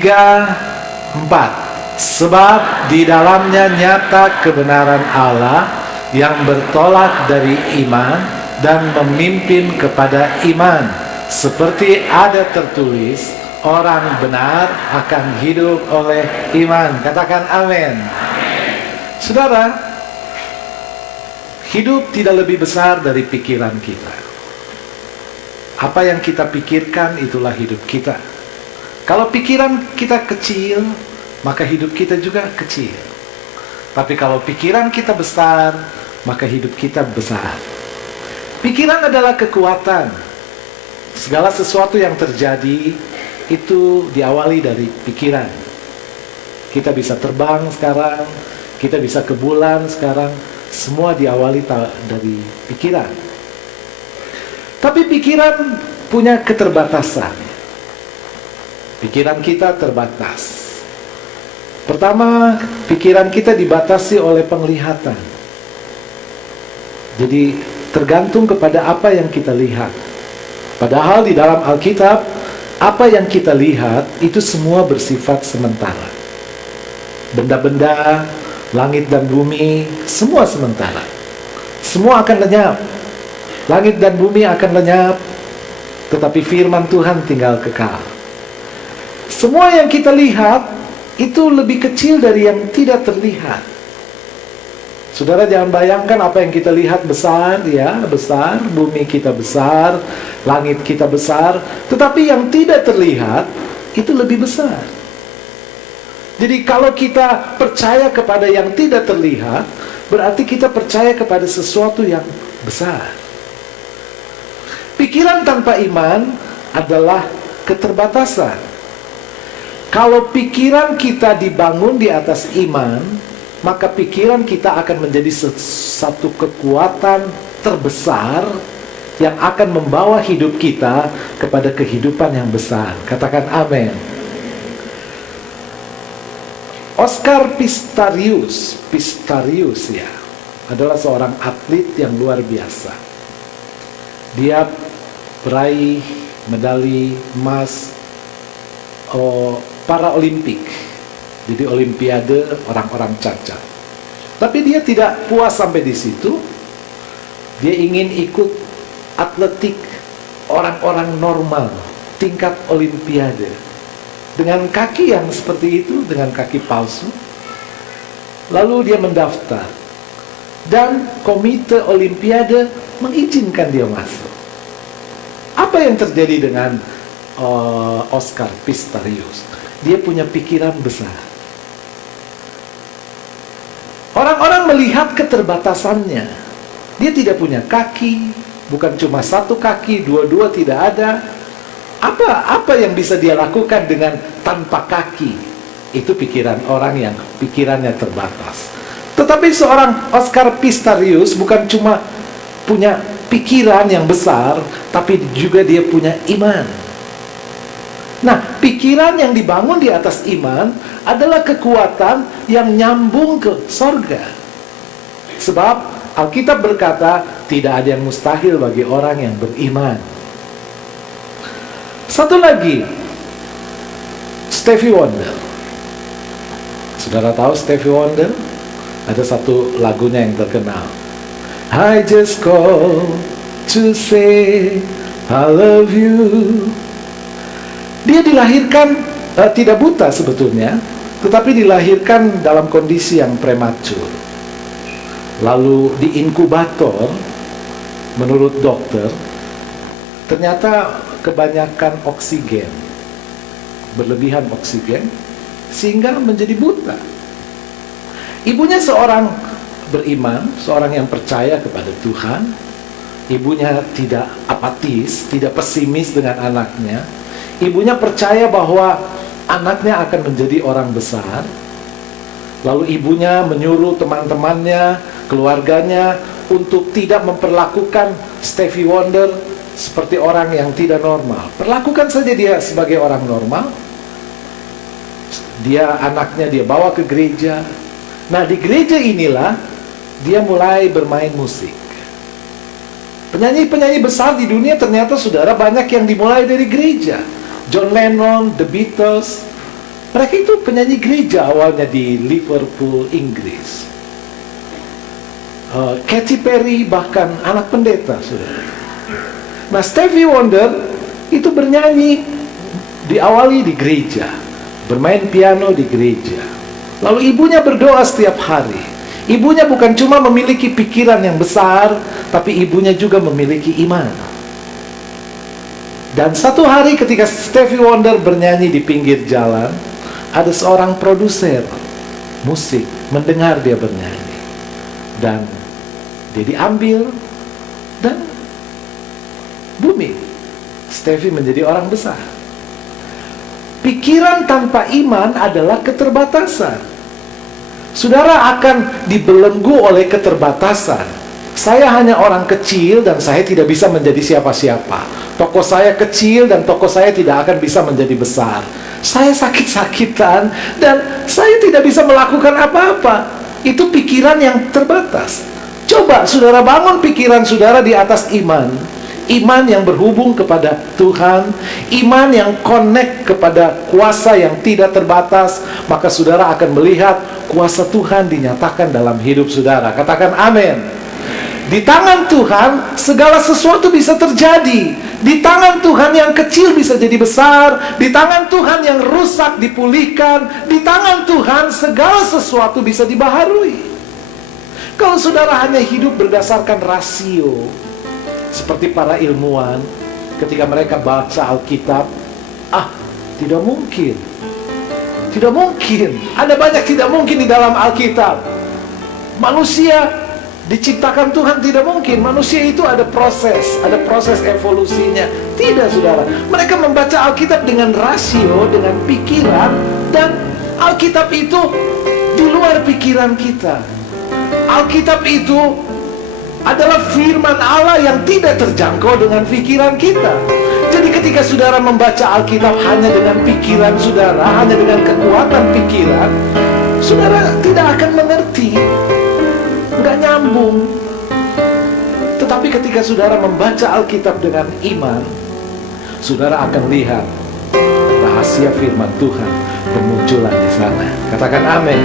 3, 4. Sebab di dalamnya nyata kebenaran Allah yang bertolak dari iman dan memimpin kepada iman. Seperti ada tertulis, orang benar akan hidup oleh iman. Katakan amin. Saudara, hidup tidak lebih besar dari pikiran kita. Apa yang kita pikirkan, itulah hidup kita. Kalau pikiran kita kecil, maka hidup kita juga kecil. Tapi kalau pikiran kita besar, maka hidup kita besar. Pikiran adalah kekuatan. Segala sesuatu yang terjadi itu diawali dari pikiran. Kita bisa terbang sekarang, kita bisa ke bulan sekarang, semua diawali dari pikiran. Tapi pikiran punya keterbatasan. Pikiran kita terbatas. Pertama, pikiran kita dibatasi oleh penglihatan. Jadi tergantung kepada apa yang kita lihat. Padahal di dalam Alkitab, apa yang kita lihat itu semua bersifat sementara. Benda-benda, langit dan bumi, semua sementara. Semua akan lenyap. Langit dan bumi akan lenyap, tetapi firman Tuhan tinggal kekal. Semua yang kita lihat itu lebih kecil dari yang tidak terlihat. Saudara jangan bayangkan apa yang kita lihat besar, ya, besar, bumi kita besar, langit kita besar, tetapi yang tidak terlihat itu lebih besar. Jadi kalau kita percaya kepada yang tidak terlihat, berarti kita percaya kepada sesuatu yang besar. Pikiran tanpa iman adalah keterbatasan. Kalau pikiran kita dibangun di atas iman, maka pikiran kita akan menjadi satu kekuatan terbesar yang akan membawa hidup kita kepada kehidupan yang besar. Katakan amin. Oscar Pistorius ya, adalah seorang atlet yang luar biasa. Dia meraih medali emas para Olimpik. Jadi Olimpiade orang-orang cacat. Tapi dia tidak puas sampai di situ. Dia ingin ikut atletik orang-orang normal, tingkat Olimpiade. Dengan kaki yang seperti itu, dengan kaki palsu. Lalu dia mendaftar. Dan komite Olimpiade mengizinkan dia masuk. Apa yang terjadi dengan Oscar Pistorius? Dia punya pikiran besar. Orang-orang melihat keterbatasannya. Dia tidak punya kaki, bukan cuma satu kaki, dua-dua tidak ada. Apa yang bisa dia lakukan dengan tanpa kaki? Itu pikiran orang yang pikirannya terbatas. Tetapi seorang Oscar Pistorius bukan cuma punya pikiran yang besar, tapi juga dia punya iman. Nah, pikiran yang dibangun di atas iman adalah kekuatan yang nyambung ke sorga. Sebab Alkitab berkata, tidak ada yang mustahil bagi orang yang beriman. Satu lagi, Stevie Wonder. Saudara tahu Stevie Wonder? Ada satu lagunya yang terkenal. I just call to say I love you. Dia dilahirkan tidak buta sebetulnya, tetapi dilahirkan dalam kondisi yang prematur. Lalu di inkubator, menurut dokter, ternyata kebanyakan oksigen, berlebihan oksigen, sehingga menjadi buta. Ibunya seorang beriman, seorang yang percaya kepada Tuhan. Ibunya tidak apatis, tidak pesimis dengan anaknya. Ibunya percaya bahwa anaknya akan menjadi orang besar. Lalu ibunya menyuruh teman-temannya, keluarganya untuk tidak memperlakukan Stevie Wonder seperti orang yang tidak normal. Perlakukan saja dia sebagai orang normal. Anaknya dia bawa ke gereja. Nah, di gereja inilah dia mulai bermain musik. Penyanyi-penyanyi besar di dunia ternyata saudara banyak yang dimulai dari gereja. John Lennon, The Beatles, Mereka itu penyanyi gereja awalnya di Liverpool, Inggris. Katy Perry bahkan anak pendeta, saudara. Nah, Stevie Wonder itu bernyanyi diawali di gereja, bermain piano di gereja. Lalu ibunya berdoa setiap hari. Ibunya bukan cuma memiliki pikiran yang besar, tapi ibunya juga memiliki iman. Dan satu hari ketika Stevie Wonder bernyanyi di pinggir jalan, ada seorang produser musik mendengar dia bernyanyi. Dan dia diambil dan booming. Stevie menjadi orang besar. Pikiran tanpa iman adalah keterbatasan. Saudara akan dibelenggu oleh keterbatasan. Saya hanya orang kecil dan saya tidak bisa menjadi siapa-siapa. Toko saya kecil dan toko saya tidak akan bisa menjadi besar. Saya sakit-sakitan dan saya tidak bisa melakukan apa-apa. Itu pikiran yang terbatas. Coba saudara bangun pikiran saudara di atas iman. Iman yang berhubung kepada Tuhan, iman yang connect kepada kuasa yang tidak terbatas, maka saudara akan melihat kuasa Tuhan dinyatakan dalam hidup saudara. Katakan amin. Di tangan Tuhan segala sesuatu bisa terjadi. Di tangan Tuhan yang kecil bisa jadi besar. Di tangan Tuhan yang rusak dipulihkan. Di tangan Tuhan segala sesuatu bisa dibaharui. Kalau saudara hanya hidup berdasarkan rasio, seperti para ilmuwan ketika mereka baca Alkitab, tidak mungkin. Tidak mungkin. Ada banyak tidak mungkin di dalam Alkitab. Manusia diciptakan Tuhan tidak mungkin. Manusia itu ada proses evolusinya. Tidak, saudara. Mereka membaca Alkitab dengan rasio, dengan pikiran, dan Alkitab itu di luar pikiran kita. Alkitab itu adalah firman Allah yang tidak terjangkau dengan pikiran kita. Jadi ketika saudara membaca Alkitab hanya dengan pikiran saudara, hanya dengan kekuatan pikiran, saudara tidak akan mengerti, nggak nyambung. Tetapi ketika saudara membaca Alkitab dengan iman, saudara akan lihat rahasia firman Tuhan bermunculan di sana. Katakan amin.